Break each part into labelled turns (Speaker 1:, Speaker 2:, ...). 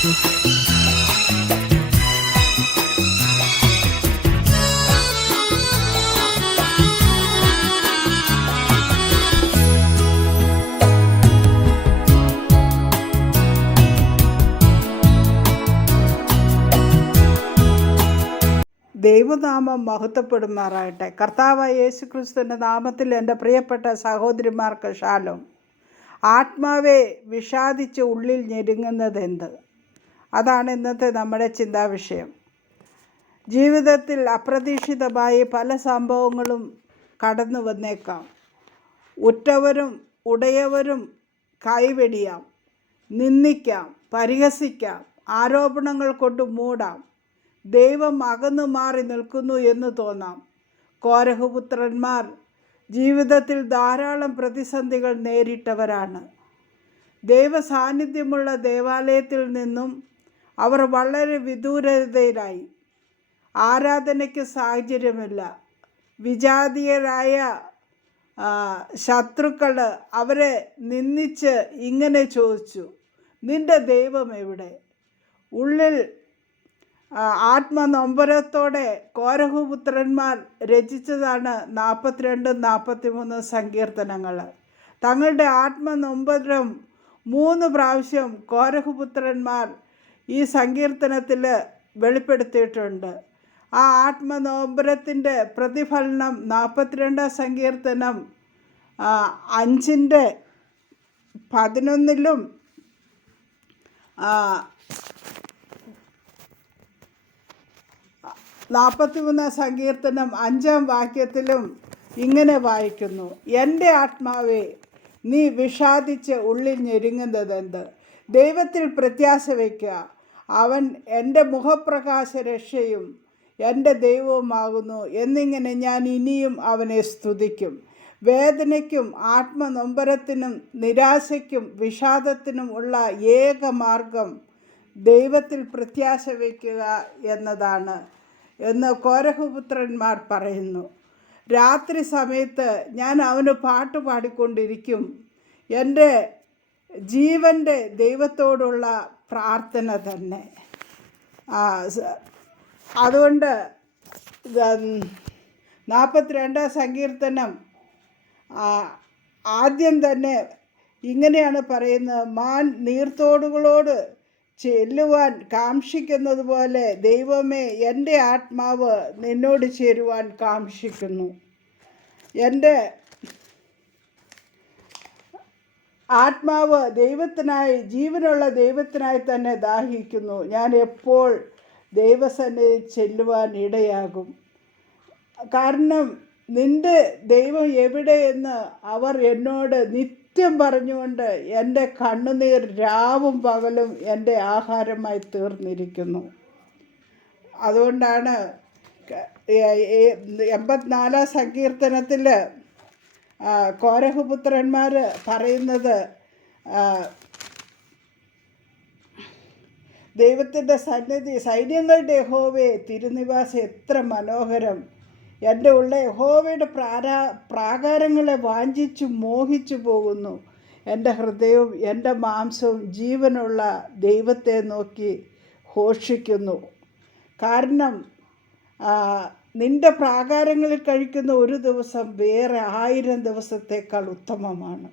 Speaker 1: ദൈവനാമം മഹത്വപ്പെടുമാറാകട്ടെ. കർത്താവായ യേശു ക്രിസ്തുവിന്റെ നാമത്തിൽ എന്റെ പ്രിയപ്പെട്ട സഹോദരിമാർക്ക് ശാലം ആത്മാവെ വിഷാദിച്ച് ഉള്ളിൽ ഞെരുങ്ങുന്നതെന്ത്? അതാണ് ഇന്നത്തെ നമ്മുടെ ചിന്താവിഷയം ജീവിതത്തിൽ അപ്രതീക്ഷിതമായി പല സംഭവങ്ങളും കടന്നു വന്നേക്കാം. ഉറ്റവരും ഉടയവരും കൈവെടിയാം. നിന്ദിക്കാം പരിഹസിക്കാം ആരോപണങ്ങൾ കൊണ്ട് മൂടാം. ദൈവം അകന്നു മാറി നിൽക്കുന്നു എന്ന് തോന്നാം. കോരഹുപുത്രന്മാർ ജീവിതത്തിൽ ധാരാളം പ്രതിസന്ധികൾ നേരിട്ടവരാണ്. ദൈവസാന്നിധ്യമുള്ള ദേവാലയത്തിൽ നിന്നും അവർ വളരെ വിദൂരതയിലായി. ആരാധനയ്ക്ക് സാഹചര്യമില്ല. വിജാതീയരായ ശത്രുക്കൾ അവരെ നിന്ദിച്ച് ഇങ്ങനെ ചോദിച്ചു നിന്റെ ദൈവം എവിടെ? ഉള്ളിൽ ആത്മനൊമ്പരത്തോടെ കോരഹുപുത്രന്മാർ രചിച്ചതാണ് നാൽപ്പത്തിരണ്ടും നാൽപ്പത്തിമൂന്ന് സങ്കീർത്തനങ്ങൾ. തങ്ങളുടെ ആത്മനൊമ്പരം മൂന്ന് പ്രാവശ്യം കോരഹുപുത്രന്മാർ ഈ സങ്കീർത്തനത്തിൽ വെളിപ്പെടുത്തിയിട്ടുണ്ട്. ആ ആത്മനോമ്പരത്തിന്റെ പ്രതിഫലനം നാൽപ്പത്തിരണ്ടാം സങ്കീർത്തനം അഞ്ചിന്റെ പതിനൊന്നിലും നാൽപ്പത്തിമൂന്ന് സങ്കീർത്തനം അഞ്ചാം വാക്യത്തിലും ഇങ്ങനെ വായിക്കുന്നു. എന്റെ ആത്മാവെ നീ വിഷാദിച്ച് ഉള്ളിൽ ഞെരുങ്ങുന്നതെന്ത്? ദൈവത്തിൽ പ്രത്യാശ വയ്ക്കുക. അവൻ എന്റെ മുഖപ്രകാശ രക്ഷയും എന്റെ ദൈവവുമാകുന്നു എന്നിങ്ങനെ ഞാൻ ഇനിയും അവനെ സ്തുതിക്കും. വേദനയ്ക്കും ആത്മനൊമ്പരത്തിനും നിരാശയ്ക്കും വിഷാദത്തിനും ഉള്ള ഏക മാർഗം ദൈവത്തിൽ പ്രത്യാശ വയ്ക്കുക എന്നതാണ് എന്ന് കോരഹുപുത്രന്മാർ പറയുന്നു. രാത്രി സമയത്ത് ഞാൻ അവന് പാട്ട് പാടിക്കൊണ്ടിരിക്കും. എന്റെ ജീവന്റെ ദൈവത്തോടുള്ള പ്രാർത്ഥന തന്നെ. അതുകൊണ്ട് നാൽപ്പത്തിരണ്ടാം സങ്കീർത്തനം ആദ്യം തന്നെ ഇങ്ങനെയാണ് പറയുന്നത് മാൻ നീർത്തോടുകളോട് ചെല്ലുവാൻ കാക്ഷിക്കുന്നത് പോലെ ദൈവമേ എന്റെ ആത്മാവ് നിന്നോട് ചേരുവാൻ കാക്ഷിക്കുന്നു. എന്റെ ആത്മാവ് ദൈവത്തിനായി ജീവനുള്ള ദൈവത്തിനായി തന്നെ ദാഹിക്കുന്നു. ഞാൻ എപ്പോൾ ദൈവസന്നിധി ചെല്ലുവാൻ ഇടയാകും? കാരണം നിന്റെ ദൈവം എവിടെയെന്ന് അവർ എന്നോട് നിത്യം പറഞ്ഞുകൊണ്ട് എന്റെ കണ്ണുനീർ രാവും പകലും എന്റെ ആഹാരമായി തീർന്നിരിക്കുന്നു. അതുകൊണ്ടാണ് എൺപത്തിനാലാം സങ്കീർത്തനത്തിൽ കോരഹുപുത്രന്മാർ പറയുന്നത് ദൈവത്തിന്റെ സന്നിധി സൈന്യങ്ങളുടെ യഹോവേ തിരുനിവാസം എത്ര മനോഹരം. എന്റെ ഉള്ള യഹോവയുടെ പ്രാരാ പ്രാകാരങ്ങളെ വാഞ്ചിച്ചു മോഹിച്ചു പോകുന്നു. എന്റെ ഹൃദയവും എന്റെ മാംസവും ജീവനുള്ള ദൈവത്തെ നോക്കി ഘോഷിക്കുന്നു. കാരണം നിന്റെ പ്രാകാരങ്ങളിൽ കഴിക്കുന്ന ഒരു ദിവസം വേറെ ആയിരം ദിവസത്തേക്കാൾ ഉത്തമമാണ്.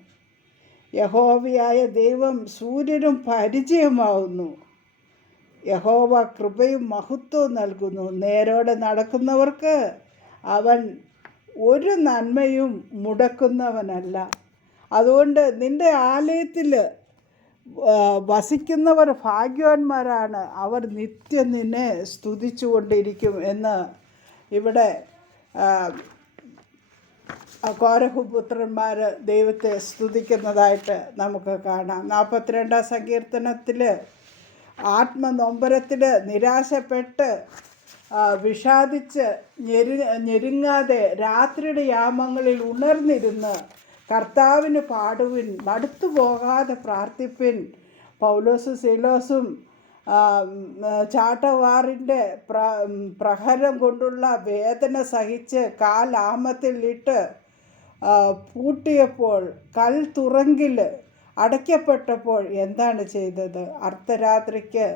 Speaker 1: യഹോവയായ ദൈവം സൂര്യനും പരിചയമാവുന്നു. യഹോവ കൃപയും മഹത്വവും നൽകുന്നു. നേരോടെ നടക്കുന്നവർക്ക് അവൻ ഒരു നന്മയും മുടക്കുന്നവനല്ല. അതുകൊണ്ട് നിന്റെ ആലയത്തിൽ വസിക്കുന്നവർ ഭാഗ്യവാന്മാരാണ്. അവർ നിത്യം നിന്നെ സ്തുതിച്ചുകൊണ്ടിരിക്കും എന്ന് ഇവിടെ കോരഹുപുത്രന്മാർ ദൈവത്തെ സ്തുതിക്കുന്നതായിട്ട് നമുക്ക് കാണാം. നാൽപ്പത്തിരണ്ടാം സങ്കീർത്തനത്തിൽ ആത്മനൊമ്പരത്തിൽ നിരാശപ്പെട്ട് വിഷാദിച്ച് ഞെരു ഞെരുങ്ങാതെ രാത്രിയുടെ യാമങ്ങളിൽ ഉണർന്നിരുന്ന് കർത്താവിന് പാടുവിൻ മടുത്തു പോകാതെ പ്രാർത്ഥിപ്പിൻ. പൗലോസും സീലോസും ചാട്ടവാറിന്റെ പ്ര പ്രഹരം കൊണ്ടുള്ള വേദന സഹിച്ച് കാലാമത്തിൽ ഇട്ട് പൂട്ടിയപ്പോൾ കൽ തുറങ്കിൽ അടയ്ക്കപ്പെട്ടപ്പോൾ എന്താണ് ചെയ്തത്? അർദ്ധരാത്രിക്ക്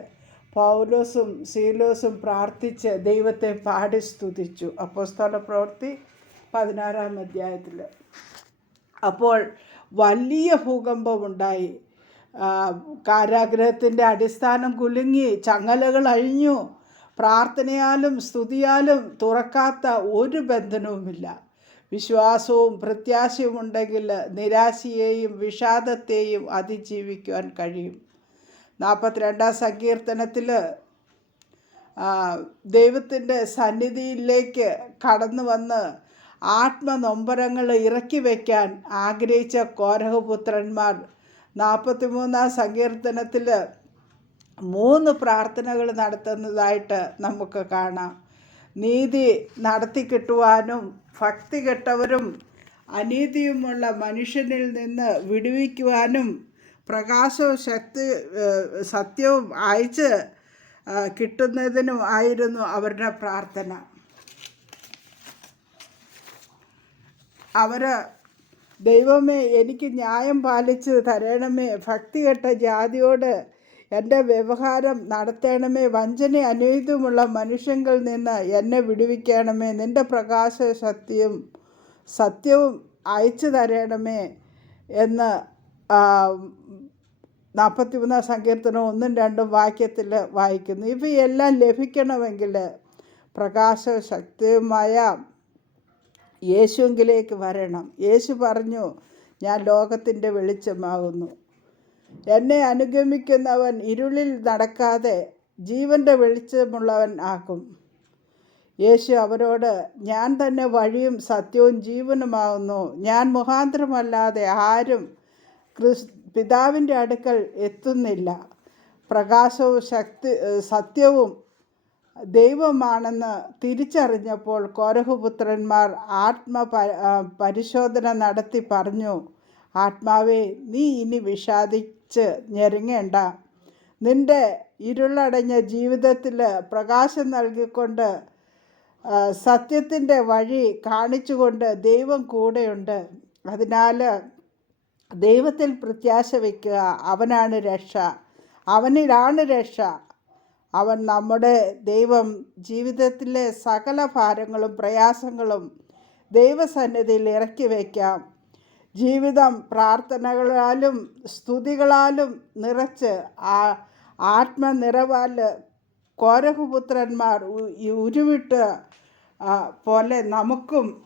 Speaker 1: പൗലോസും സീലോസും പ്രാർത്ഥിച്ച് ദൈവത്തെ പാടി സ്തുതിച്ചു. അപ്പോസ്തല പ്രവൃത്തി പതിനാറാം അധ്യായത്തിൽ അപ്പോൾ വലിയ ഭൂകമ്പമുണ്ടായി. കാരാഗ്രഹത്തിന്റെ അടിസ്ഥാനം കുലുങ്ങി ചങ്ങലകൾ അഴിഞ്ഞു. പ്രാർത്ഥനയാലും സ്തുതിയാലും തുറക്കാത്ത ഒരു ബന്ധനവുമില്ല. വിശ്വാസവും പ്രത്യാശയും ഉണ്ടെങ്കിൽ നിരാശയെയും വിഷാദത്തെയും അതിജീവിക്കുവാൻ കഴിയും. നാൽപ്പത്തിരണ്ടാം സങ്കീർത്തനത്തിൽ ദൈവത്തിന്റെ സന്നിധിയിലേക്ക് കടന്നു വന്ന് ആത്മനൊമ്പരങ്ങൾ ഇറക്കി വയ്ക്കാൻ ആഗ്രഹിച്ച കോരഹപുത്രന്മാർ നാൽപ്പത്തിമൂന്നാം സങ്കീർത്തനത്തിൽ മൂന്ന് പ്രാർത്ഥനകൾ നടത്തുന്നതായിട്ട് നമുക്ക് കാണാം. നീതി നടത്തി കിട്ടുവാനും ഭക്തി കെട്ടവരും അനീതിയുമുള്ള മനുഷ്യനിൽ നിന്ന് വിടുവിക്കുവാനും പ്രകാശവും ശക്തി സത്യവും അയച്ച് കിട്ടുന്നതിനും ആയിരുന്നു അവരുടെ പ്രാർത്ഥന. അവർ ദൈവമേ എനിക്ക് ന്യായം പാലിച്ച് തരണമേ. ഭക്തികെട്ട ജാതിയോട് എന്റെ വ്യവഹാരം നടത്തണമേ. വഞ്ചന അനുയുതുമുള്ള മനുഷ്യങ്ങളിൽ നിന്ന് എന്നെ വിടുവിക്കണമേ. നിന്റെ പ്രകാശ ശക്തിയും സത്യവും അയച്ചു തരണമേ എന്ന് നാൽപ്പത്തി മൂന്നാം സങ്കീർത്തനം ഒന്നും രണ്ടും വാക്യത്തിൽ വായിക്കുന്നു. ഇവയെല്ലാം ലഭിക്കണമെങ്കിൽ പ്രകാശ ശക്തിയുമായ യേശുവിലേക്ക് വരണം. യേശു പറഞ്ഞു ഞാൻ ലോകത്തിന്റെ വെളിച്ചമാകുന്നു എന്നെ അനുഗമിക്കുന്നവൻ ഇരുളിൽ നടക്കാതെ ജീവന്റെ വെളിച്ചമുള്ളവൻ ആക്കും. യേശു അവരോട് ഞാൻ തന്നെ വഴിയും സത്യവും ജീവനുമാകുന്നു ഞാൻ മുഖാന്തരമല്ലാതെ ആരും ക്രിസ് പിതാവിന്റെ അടുക്കൽ എത്തുന്നില്ല. പ്രകാശവും ശക്തി സത്യവും ദൈവമാണെന്ന് തിരിച്ചറിഞ്ഞപ്പോൾ കോരഹുപുത്രന്മാർ ആത്മ പരിശോധന നടത്തി പറഞ്ഞു ആത്മാവേ നീ ഇനി വിഷാദിച്ച് ഞെരുങ്ങേണ്ട. നിന്റെ ഇരുളടഞ്ഞ ജീവിതത്തിൽ പ്രകാശം നൽകിക്കൊണ്ട് സത്യത്തിന്റെ വഴി കാണിച്ചുകൊണ്ട് ദൈവം കൂടെയുണ്ട്. അതിനാൽ ദൈവത്തിൽ പ്രത്യാശ വയ്ക്കുക അവനാണ് രക്ഷ. അവനിലാണ് രക്ഷ. അവൻ നമ്മുടെ ദൈവം ജീവിതത്തിലെ സകല ഭാരങ്ങളും പ്രയാസങ്ങളും ദൈവസന്നിധിയിൽ ഇറക്കി വയ്ക്കാം. ജീവിതം പ്രാർത്ഥനകളാലും സ്തുതികളാലും നിറച്ച് ആ ആത്മനിറവാൽ കോരഹുപുത്രന്മാർ ഉരുവിട്ട് പോലെ നമുക്കും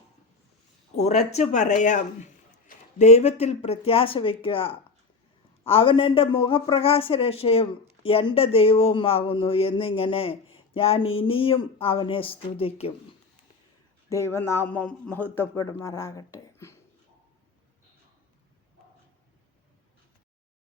Speaker 1: ഉറച്ചു പറയാം. ദൈവത്തിൽ പ്രത്യാശ വയ്ക്കുക. അവൻ എന്റെ മുഖപ്രകാശ രക്ഷയും എന്റെ ദൈവവുമാകുന്നു എന്നിങ്ങനെ ഞാൻ ഇനിയും അവനെ സ്തുതിക്കും. ദൈവനാമം മഹത്വപ്പെടുമാറാകട്ടെ.